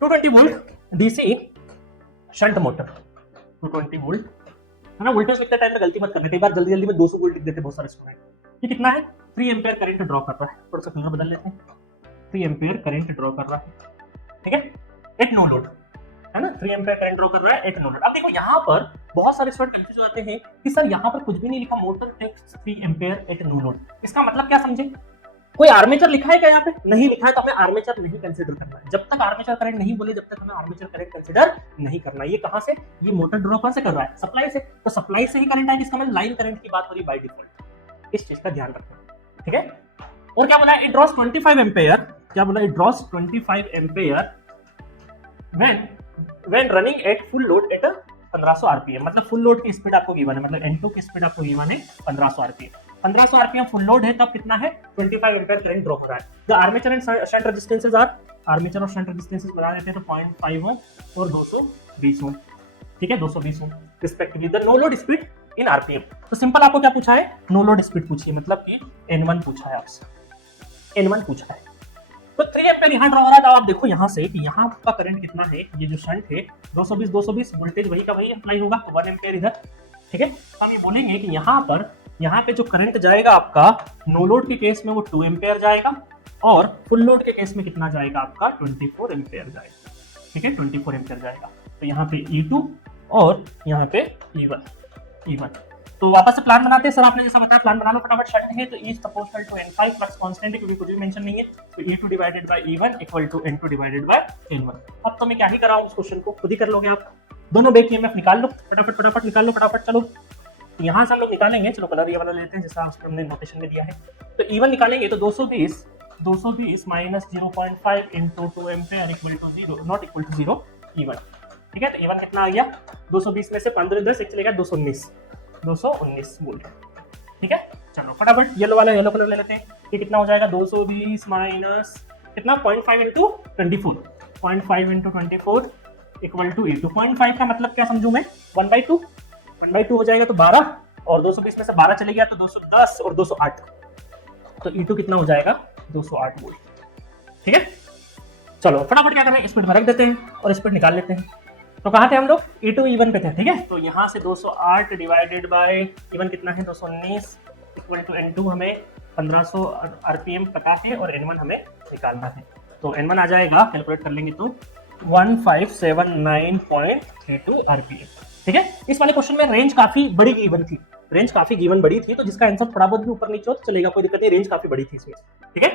220 volt DC shunt motor, 220 volt है ना। Voltage लिखते टाइम में गलती मत करना, कई बार जल्दी जल्दी में 200 वोल्ट लिख देते बहुत सारे स्टूडेंट। ये कितना है, 3 एम्पीयर करंट ड्रॉ कर रहा है, थोड़ा सा फिंगर बदल लेते हैं, 3 एम्पीयर करंट ड्रॉ कर रहा है, ठीक है, एट नो लोड है ना, 3 एम्पीयर करंट ड्रॉ कर रहा है एट नो लोड। अब देखो यहाँ पर बहुत सारे स्टूडेंट कंफ्यूज हो जाते हैं कि सर यहाँ पर कुछ भी नहीं लिखा, motor takes 3 ampere at no load, इसका मतलब क्या समझे, कोई आर्मेचर लिखा है क्या यहाँ पे, नहीं लिखा है तो हमें आर्मेचर नहीं कंसीडर करना है। जब तक आर्मेचर करंट नहीं बोले जब तक हमें आर्मेचर करंट कंसीडर नहीं करना। ये कहां से, ये मोटर ड्रॉ कहां से कर रहा है, सप्लाई से, तो सप्लाई से ही करंट आएगा, इसका मतलब लाइन करंट की बात हो रही बाय डिफॉल्ट, इस चीज का ध्यान रखना, ठीक है। और क्या बोला, इट ड्रॉस 25 एम्पीयर, क्या बोला, it draws 25 ampere when running at full load at 1500 RPM, मतलब फुल लोड की स्पीड आपको गिवन है, मतलब N2 की स्पीड आपको गिवन है 1500 आरपीएम, 1500 आरपीएम फुल लोड है, तब कितना है 25 एम्पीयर करंट ड्रॉ हो रहा है। The armature and shunt resistances are, armature और शंट रेजिस्टेंसेस बता देते हैं तो 0.5 ओम और 220 ओम, ठीक है, 220 ohm respectively. The no load speed in RPM, तो सिंपल आपको क्या पूछा है, नो लोड स्पीड पूछी है, मतलब कि N1 पूछा है आपसे, N1 पूछा है। तो 3 एम्पीयर यहाँ ड्रॉ हो रहा है, तो आप देखो यहाँ से कि यहाँ का करंट कितना है, ये जो शंट है 220 वोल्टेज वही का वही अप्लाई होगा, तो 1 एम्पीयर इधर, ठीक है। हम ये बोलेंगे कि यहाँ पे जो करंट जाएगा आपका नो लोड के केस में वो 2 एम्पीयर जाएगा, और फुल लोड के केस में कितना जाएगा आपका 24 एम्पीयर जाएगा, ठीक है, 24 एम्पीयर जाएगा। तो यहाँ पे E2 और यहाँ पे E1। तो वापस से प्लान बनाते हैं, सर आपने जैसा बताया प्लान बना लो फटाफट। शंट है तो E is proportional to N5 flux constant है क्योंकि कुछ भी मेंशन नहीं है, तो E2 divided by E1 equal to N2 divided by N1। अब तो मैं क्या ही कर रहा हूँ, उस क्वेश्चन को खुद ही कर लोगे आप, दोनों बैक ईएमएफ निकाल लो फटाफट निकाल लो फटाफट। चलो तो यहाँ से हम लोग निकालेंगे, चलो कलर ये वाला लेते हैं जैसा हमने नोटेशन में दिया है। तो E1 निकालेंगे तो 220 minus 0.5 into 2 ampere equal to 0 not equal to 0 E1, ठीक है। तो E1 कितना आ गया, 220 में से 15 10 एक चलेगा 219 वोल्ट, ठीक है। चलो फटाफट येलो कलर ले लेते हैं, ये कितना हो जाएगा 220 माइनस कितना 0.5 into 24, 0.5 into 24 equal to E2। 0.5 का मतलब क्या समझू मैं, 1/2 हो जाएगा तो 12, और 220 में से 12 चले गया तो 210 और 208, तो E2 कितना हो जाएगा 208 वोल्ट, ठीक है। चलो फटाफट क्या करें, स्पीड में रख देते हैं और स्पीड निकाल लेते हैं। तो कहाँ थे हम लोग, E2 E1 पे थे, ठीक है। तो यहाँ से 208 डिवाइडेड बाय E1 कितना है 219 इक्वल टू N2 हमें 1500 आरपीएम पता है और N1 हमें निकालना है, तो N1 आ जाएगा, कैलकुलेट कर लेंगे तो 1579.32 आरपीएम, ठीक है। इस वाले क्वेश्चन में रेंज काफी बड़ी गिवन थी, तो जिसका आंसर थोड़ा बहुत भी ऊपर नीचे हो तो चलेगा, कोई दिक्कत नहीं, रेंज काफी बड़ी थी इसमें, ठीक है।